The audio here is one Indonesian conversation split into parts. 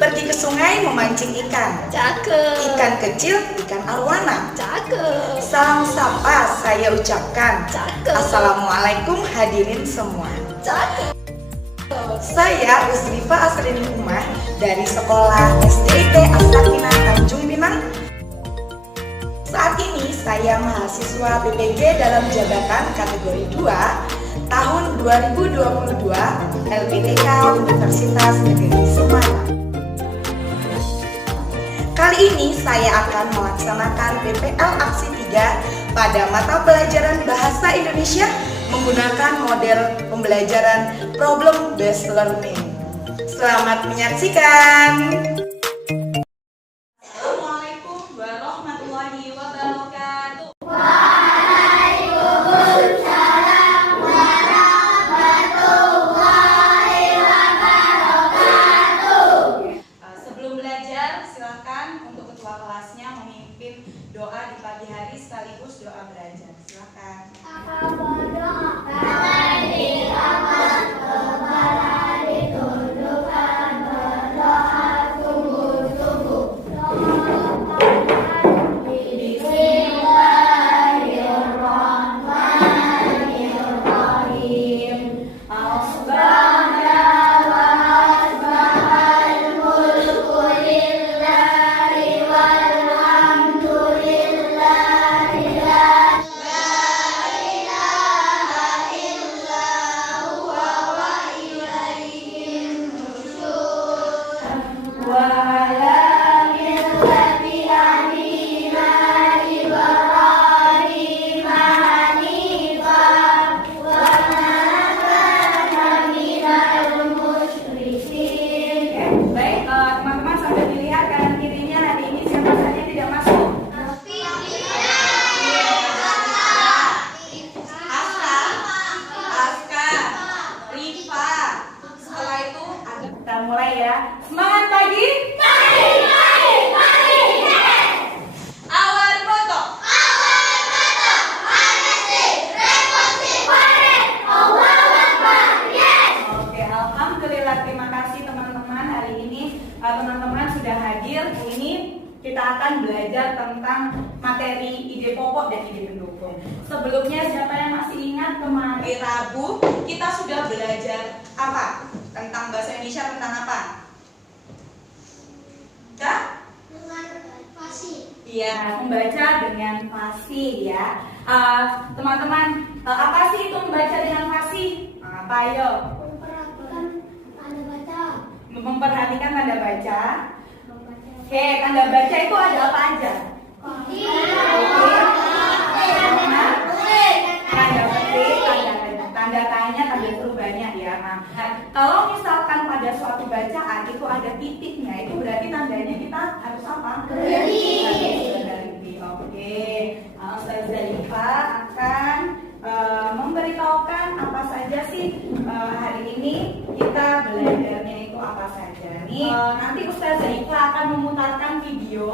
Pergi ke sungai memancing ikan. Cakep. Ikan kecil, ikan arwana. Cakep. Salam sapa saya ucapkan. Cakep. Assalamualaikum hadirin semua. Cakep. Saya Usrifa Asrini Umar dari Sekolah SDIT As-Sakinah Tanjung Pinang. Saat ini saya mahasiswa BPG dalam jabatan kategori 2 tahun 2022 LPTK Universitas Negeri Semarang. Kali ini saya akan melaksanakan PPL Aksi 3 pada mata pelajaran Bahasa Indonesia menggunakan model pembelajaran Problem Based Learning. Selamat menyaksikan. Assalamualaikum warahmatullahi wabarakatuh. Sebelum belajar, silakan untuk ketua kelasnya memimpin doa di pagi hari sekaligus doa belajar. Silakan. Baik, teman-teman sambil dilihat kanan kirinya hari ini siapa saja yang tidak masuk? Aska, Rifa. Setelah itu kita mulai ya. Semangat pagi. Our motto. Oke, alhamdulillah, terima kasih teman-teman. Hari ini teman-teman sudah hadir. Ini kita akan belajar tentang materi ide pokok dan ide pendukung. Sebelumnya siapa yang masih ingat kemarin Rabu kita sudah belajar apa? Tentang bahasa Indonesia tentang apa? Iya, membaca dengan fasih ya. Teman-teman, apa sih itu membaca dengan fasih? Apa ayo? Memperhatikan tanda baca. Oke, tanda baca itu ada apa aja? Tanda petik, tanda tanya, tanda seru banyak ya. Nah, kalau misalkan pada suatu bacaan itu ada titiknya, itu berarti tandanya kita harus apa? Oke, Ustaz Zalifa akan memberitahukan apa saja sih hari ini kita belajarnya itu apa saja nih. Nanti Ustaz Zalifa akan memutarkan video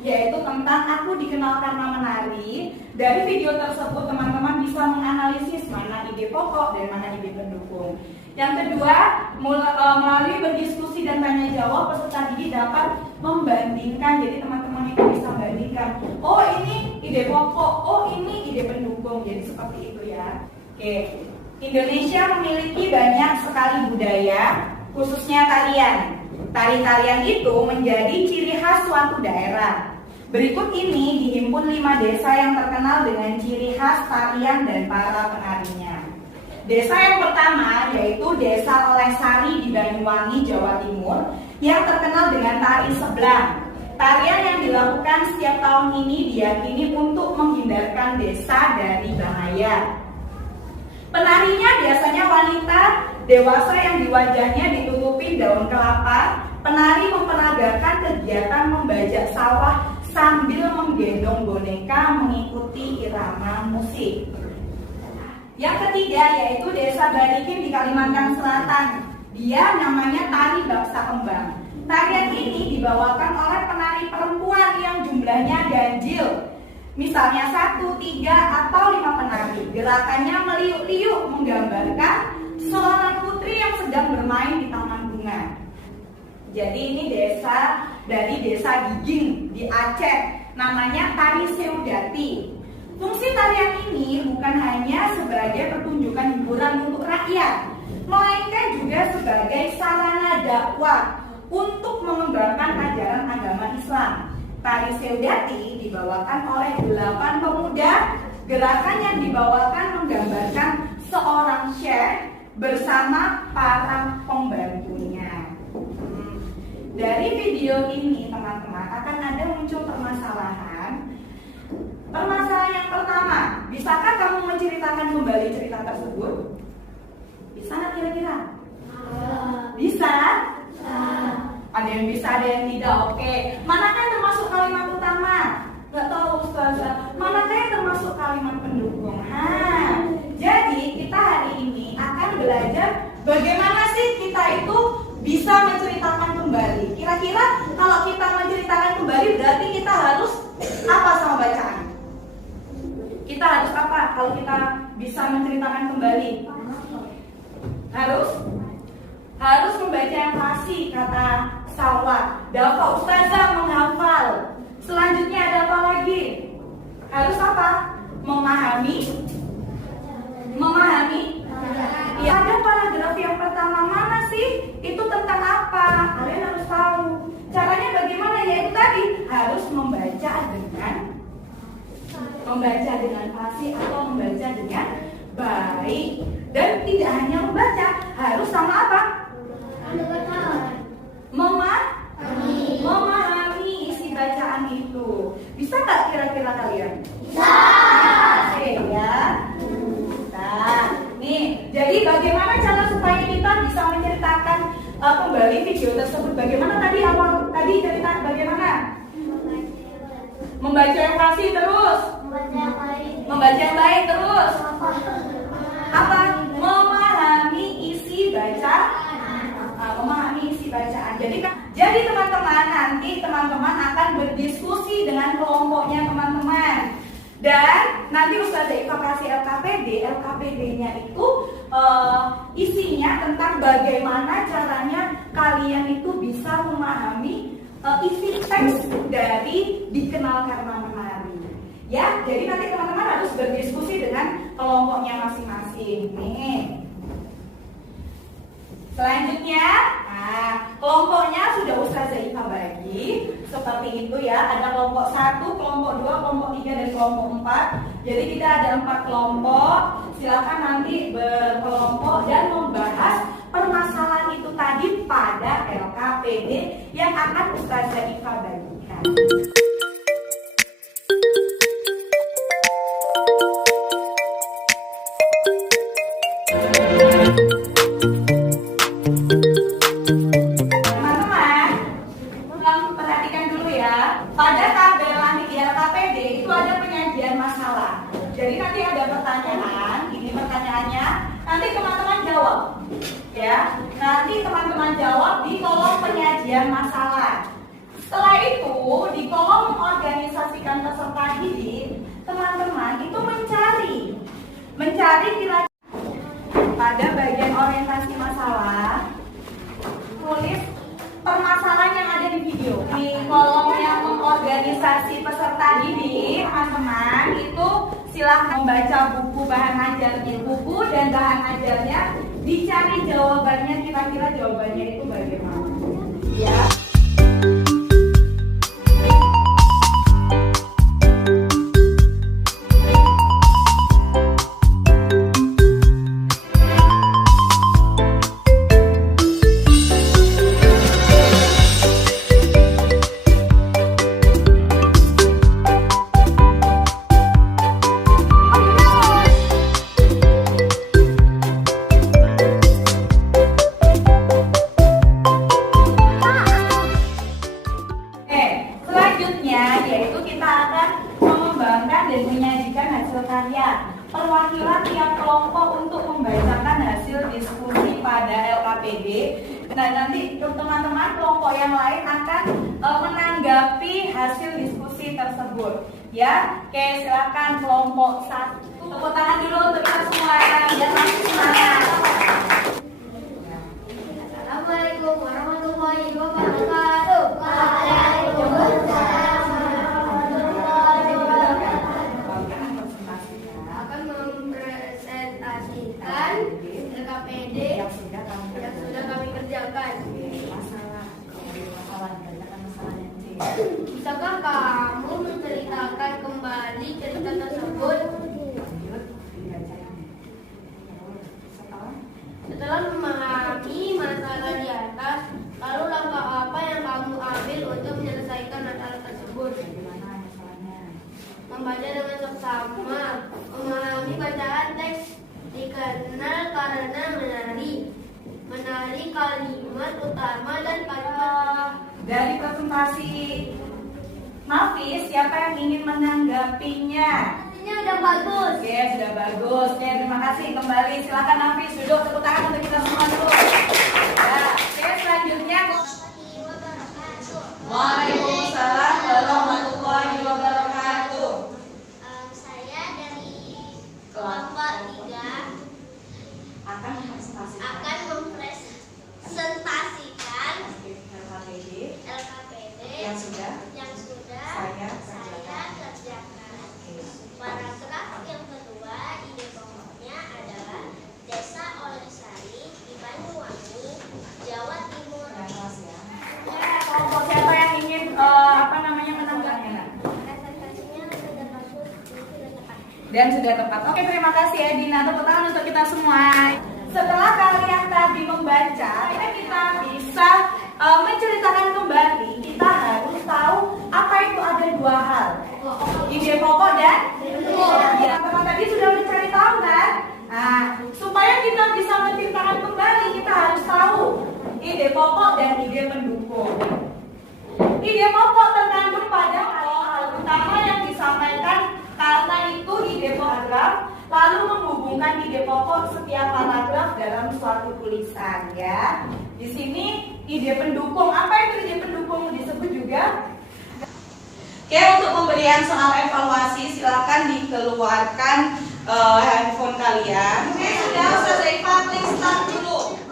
yaitu tentang aku dikenal karena menari. Dari video tersebut teman-teman bisa menganalisis mana ide pokok dan mana ide pendukung. Yang kedua, melalui berdiskusi dan tanya jawab peserta didik dapat membandingkan. Jadi teman-teman itu bisa bandingkan. Oh ini ide pokok, oh ini ide pendukung. Jadi seperti itu ya. Oke. Indonesia memiliki banyak sekali budaya, khususnya tarian. Tari-tarian itu menjadi ciri khas suatu daerah. Berikut ini dihimpun 5 desa yang terkenal dengan ciri khas tarian dan para penarinya. Desa yang pertama yaitu Desa Olesari di Banyuwangi, Jawa Timur yang terkenal dengan tari sebelang. Tarian yang dilakukan setiap tahun ini diyakini untuk menghindarkan desa dari bahaya. Penarinya biasanya wanita dewasa yang di wajahnya ditutupi daun kelapa. Penari memperagakan kegiatan membajak sawah sambil menggendong boneka mengikuti irama musik. Yang ketiga yaitu Desa Barikin di Kalimantan Selatan. Dia namanya tari baksa kembang. Tarian ini dibawakan oleh penari perempuan yang jumlahnya ganjil. Misalnya 1, 3, atau 5 penari. Gerakannya meliuk-liuk menggambarkan seorang putri yang sedang bermain di taman bunga. Jadi ini dari desa Giging di Aceh, namanya Tari Seudati. Fungsi tarian ini bukan hanya sebagai pertunjukan hiburan untuk rakyat, melainkan juga sebagai sarana dakwah untuk mengembangkan ajaran agama Islam. Tari Seudati dibawakan oleh 8 pemuda. Gerakan yang dibawakan menggambarkan seorang syekh bersama para pembantunya. Dari video ini teman-teman akan ada muncul permasalahan. Permasalahan yang pertama, bisakah kamu menceritakan kembali cerita tersebut? Bisa nggak kira-kira? Bisa? Ada yang bisa, ada yang tidak. Oke. Manakah yang termasuk kalimat utama? Nggak tahu Ustazah. Manakah yang termasuk kalimat pendukung? Jadi kita hari ini akan belajar bagaimana sih kita itu bisa menceritakan kembali. Kira-kira kalau kita menceritakan kembali berarti kita harus apa sama bacaan? Kita harus apa kalau kita bisa menceritakan kembali? Harus membaca yang fasih, kata Salwa. Dafa Ustazah menghafal. Selanjutnya ada apa lagi? Harus apa? Memahami. Ya, ada paragraf yang pertama mana sih? Itu tentang apa? Kalian harus tahu. Caranya bagaimana? Yaitu tadi harus membaca dengan fasih atau membaca dengan baik. Dan tidak hanya membaca, harus sama apa? Memahami isi bacaan itu. Bisa nggak kira-kira kalian? Bisa. Oke ya. Nah, nih, jadi bagaimana cara supaya kita bisa menceritakan kembali video tersebut? Bagaimana tadi awal tadi cerita bagaimana? Membaca yang fasih terus. Membaca yang baik terus. Apa? Memahami isi bacaan. Jadi teman-teman nanti teman-teman akan berdiskusi dengan kelompoknya teman-teman. Dan nanti Ustazah Iva kasih LKPD-nya itu isinya tentang bagaimana caranya kalian itu bisa memahami isi teks dari Dikenal Karena Menari. Ya, jadi nanti teman-teman harus berdiskusi dengan kelompoknya masing-masing. Nih. Selanjutnya, kelompoknya sudah Ustazah Iva bagi seperti itu ya. Ada kelompok 1, kelompok 2, kelompok 3, dan kelompok 4. Jadi kita ada 4 kelompok. Silakan nanti berkelompok dan membahas permasalahan itu tadi pada LKPD yang akan Ustazah Iva bagikan. Pada tabel di LKPD itu ada penyajian masalah. Jadi nanti ada pertanyaan, ini pertanyaannya, nanti teman-teman jawab. Ya, nanti teman-teman jawab di kolom penyajian masalah. Setelah itu di kolom mengorganisasikan peserta didik, teman-teman itu mencari kira-kira pada bagian orientasi masalah, tulis permasalahan yang ada di video. Di kolom yang mengorganisasi peserta didik, teman-teman itu silahkan membaca buku bahan ajarnya, buku dan bahan ajarnya, dicari jawabannya, kira-kira jawabannya itu bagaimana. Ya. Dan menyajikan hasil karya perwakilan tiap kelompok untuk membacakan hasil diskusi pada LKPD. Nah, nanti teman-teman kelompok yang lain akan menanggapi hasil diskusi tersebut. Ya, oke, silakan kelompok 1. Tepuk tangan dulu untuk kita semua biar masih semangat. Assalamualaikum warahmatullahi wabarakatuh. Pertama, memahami bacaan teks dikenal karena menari kalimat utama dan kalimat. Dari presentasi Nafis, siapa yang ingin menanggapinya? Ini udah bagus. Oke, sudah bagus. Oke, terima kasih. Kembali, silakan Nafis duduk, tepuk tangan untuk kita semua dulu. Ya, oke, selanjutnya. Waalaikumsalam warahmatullahi wabarakatuh. Saya dari kelompok 3 Akan mempresentasikan akan mempresentasikan LKPD yang sudah saya kerjakan. Paragraf yang kedua, ide pokoknya adalah Desa Olesari di Banyuwangi, Jawa Timur. kelompok siapa yang ingin menanggapnya? Presentasinya sudah bagus, sudah tepat. Dan sudah tepat. Oke, terima kasih ya Dina. Tepuk tangan untuk kita semua. Setelah kalian tadi membaca, kita bisa menceritakan kembali. Kita harus tahu apa itu ada dua hal. Ide pokok dan ya, teman tadi sudah mencari tahu kan? Nah, supaya kita bisa menceritakan kembali, kita harus tahu ide pokok dan ide pendukung. Ide pokok terkandung pada hal utama yang disampaikan karena itu ide paragraf, lalu menghubungkan ide pokok setiap paragraf dalam suatu tulisan ya. Di sini ide pendukung, apa itu ide pendukung disebut juga? Oke, untuk pemberian soal evaluasi silakan dikeluarkan handphone kalian. Oke, sudah Ustazah Iva, klik start dulu.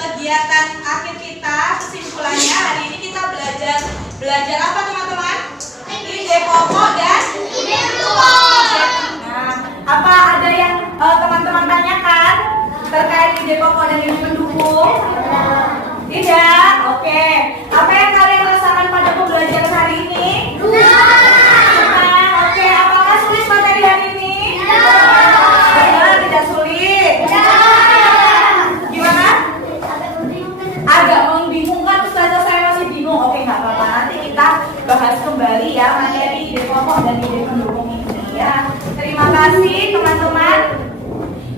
Kegiatan akhir kita, kesimpulannya hari ini kita belajar apa teman-teman? Ide pokok dan Ide pendukung. Nah, apa ada yang teman-teman tanyakan terkait ide pokok dan ide pendukung? Tidak? Oke. Apa yang kalian rasakan pada pembelajaran hari ini? Nah, oke. Apakah sulit materi hari ini? Benar, tidak sulit. Gimana? Agak membingungkan, Ustazah, saya masih bingung. Oke, nggak apa-apa. Nanti kita bahas kembali ya materi ide pokok dan ide pendukung ini ya. Terima kasih teman-teman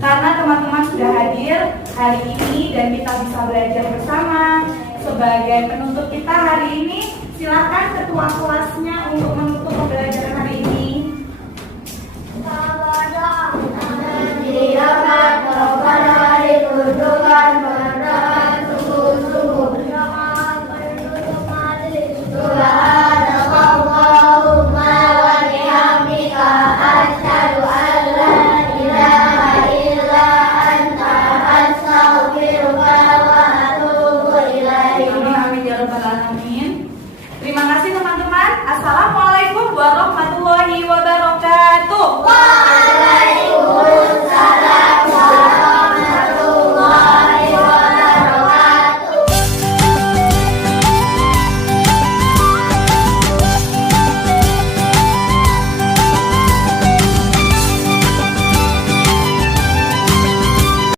karena teman-teman sudah hadir hari ini dan kita bisa belajar bersama. Sebagai penutup kita hari ini, silakan ketua kelasnya untuk menutup pembelajaran hari ini. Tidak dapat ditunjukkan